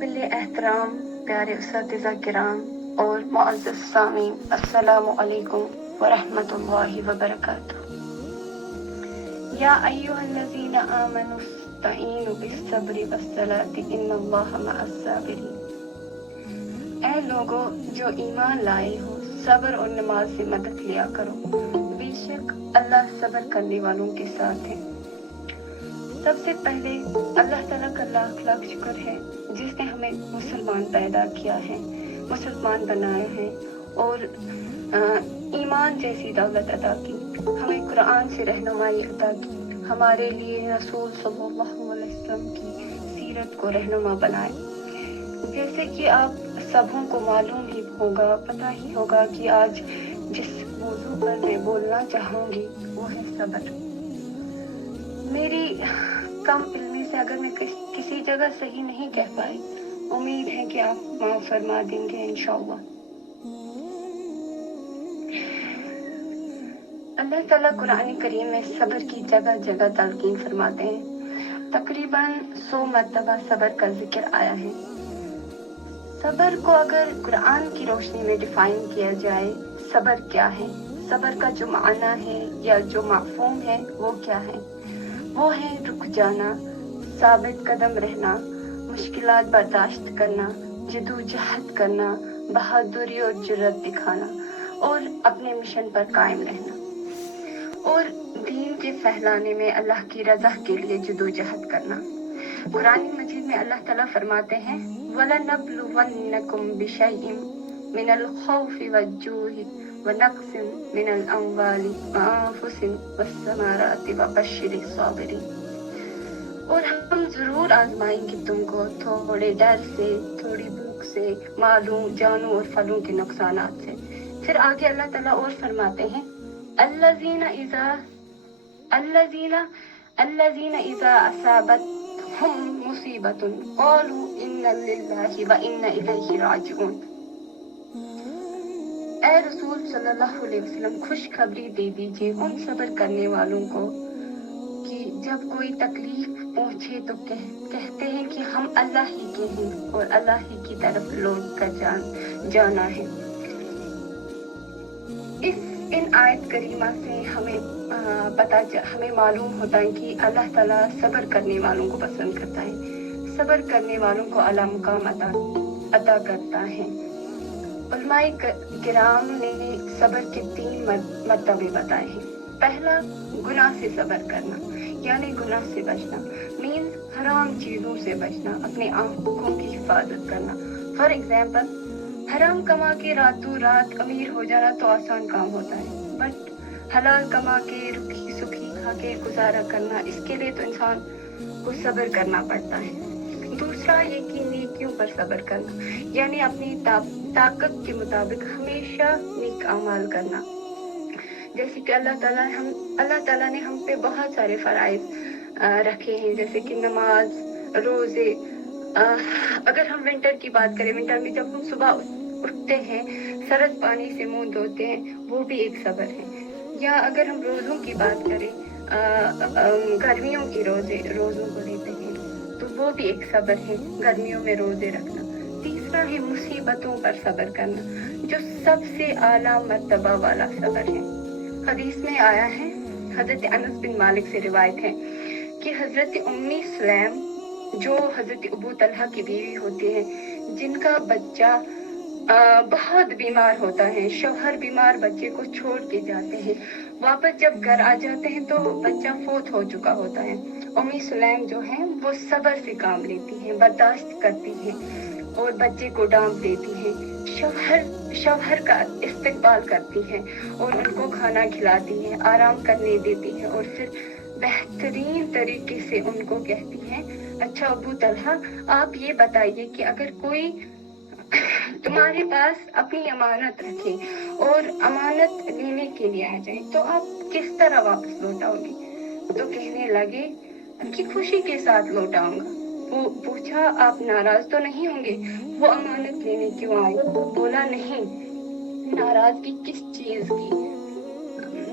قابل احترام پیارے اساتذہ کرام اور معزز سامعین، السلام علیکم ورحمۃ اللہ وبرکاتہ۔ یا ایھا الذین آمنوا استعینوا بالصبر والصلاۃ ان اللہ مع الصابرین۔ اے لوگوں جو ایمان لائے ہو، صبر اور نماز سے مدد لیا کرو، بے شک اللہ صبر کرنے والوں کے ساتھ ہے۔ سب سے پہلے اللہ تعالیٰ کا لاکھ لاکھ شکر ہے جس نے ہمیں مسلمان پیدا کیا ہے، مسلمان بنایا ہے اور ایمان جیسی دولت عطا کی، ہمیں قرآن سے رہنمائی عطا کی، ہمارے لیے رسول صلی اللہ علیہ وسلم کی سیرت کو رہنما بنائے۔ جیسے کہ آپ سبوں کو معلوم ہی ہوگا، پتہ ہی ہوگا کہ آج جس موضوع پر میں بولنا چاہوں گی وہ ہے صبر۔ میری کم علمی سے اگر میں کسی جگہ صحیح نہیں کہہ پائی، امید ہے کہ آپ معاف فرما دیں گے انشاءاللہ۔ اللہ تعالیٰ قرآن کریم میں صبر کی جگہ جگہ تلقین فرماتے ہیں۔ تقریباً 100 مرتبہ صبر کا ذکر آیا ہے۔ صبر کو اگر قرآن کی روشنی میں ڈیفائن کیا جائے، صبر کیا ہے، صبر کا جو معنی ہے یا جو مفہوم ہے وہ کیا ہے؟ وہ ہے رک جانا، ثابت قدم رہنا، مشکلات برداشت کرنا، جدوجہد کرنا، بہادری اور جرأت دکھانا اور اپنے مشن پر قائم رہنا اور دین کے پھیلانے میں اللہ کی رضا کے لیے جدوجہد کرنا۔ قرآن مجید میں اللہ تعالیٰ فرماتے ہیں وَلَنَبْلُوَنَّكُمْ بِشَيْءٍ مِّنَ الْخَوْفِ وَالْجُوعِ وَنَقْصٍ مِّنَ الْأَمْوَالِ وَأَنفُسٍ وَالثَّمَرَاتِ وَبَشِّرِ الصَّابِرِينَ۔ اور ہم ضرور آزمائیں گے تم کو تھوڑے ڈر سے، تھوڑی بھوک سے، مالوں، جانوں اور پھلوں کے نقصانات سے۔ پھر آگے اللہ تعالیٰ اور فرماتے ہیں الذین اذا اصابتہم مصیبۃ قالوا انا للہ وانا الیہ راجعون۔ اے رسول صلی اللہ علیہ وسلم، خوشخبری دے دیجیے ان صبر کرنے والوں کو کہ جب کوئی تکلیف پہنچے تو کہتے ہیں کہ ہم اللہ ہی کے ہیں اور اللہ ہی کی طرف لوٹ کر جانا ہے۔ ان آیت کریمہ سے ہمیں معلوم ہوتا ہے کہ اللہ تعالیٰ صبر کرنے والوں کو پسند کرتا ہے، صبر کرنے والوں کو اعلیٰ مقام عطا کرتا ہے۔ علماء کرام نے صبر کے 3 مرتبے بتائے ہیں۔ پہلا، گناہ سے صبر کرنا، یعنی گناہ سے بچنا، مینز حرام چیزوں سے بچنا، اپنی آنکھوں کی حفاظت کرنا۔ فار ایگزامپل، حرام کما کے راتوں رات امیر ہو جانا تو آسان کام ہوتا ہے، بٹ حلال کما کے رکھی سکھی کھا کے گزارا کرنا، اس کے لیے تو انسان کو صبر کرنا پڑتا ہے۔ دوسرا یہ کہ نیکیوں پر صبر کرنا، یعنی اپنی طاقت کے مطابق ہمیشہ نیک اعمال کرنا۔ جیسے کہ اللہ تعالیٰ نے ہم پہ بہت سارے فرائض رکھے ہیں، جیسے کہ نماز، روزے۔ اگر ہم ونٹر کی بات کریں، ونٹر میں جب ہم صبح اٹھتے ہیں، سرد پانی سے منہ دھوتے ہیں، وہ بھی ایک صبر ہے۔ یا اگر ہم روزوں کی بات کریں، گرمیوں کی روزوں کو لیتے ہیں تو وہ بھی ایک صبر ہے، گرمیوں میں روزے رکھنا۔ تیسرا ہے مصیبتوں پر صبر کرنا، جو سب سے اعلیٰ مرتبہ والا صبر ہے۔ حدیث میں آیا ہے، حضرت انس بن مالک سے روایت ہے کہ حضرت سلیم جو حضرت ابو طلحہ کی بیوی ہوتی ہیں، جن کا بچہ بہت بیمار ہوتا ہے، شوہر بیمار بچے کو چھوڑ کے جاتے ہیں، واپس جب گھر آ جاتے ہیں تو بچہ فوت ہو چکا ہوتا ہے۔ سلیم جو ہیں وہ صبر سے کام لیتی ہیں، برداشت کرتی ہیں اور بچے کو ڈانپ دیتی ہیں، شوہر کا استقبال کرتی ہیں اور ان کو کھانا کھلاتی ہیں، آرام کرنے دیتی ہیں اور پھر بہترین طریقے سے ان کو کہتی ہیں اچھا ابو طلحہ آپ یہ بتائیے کہ اگر کوئی تمہارے پاس اپنی امانت رکھے اور امانت لینے کے لیے آ جائے تو آپ کس طرح واپس لوٹاؤ گی؟ تو کہنے لگے کہ خوشی کے ساتھ لوٹاؤں گا۔ وہ پوچھا آپ ناراض تو نہیں ہوں گے؟ وہ امانت لینے کیوں آئے؟ بولا نہیں، ناراضگی کس چیز کی؟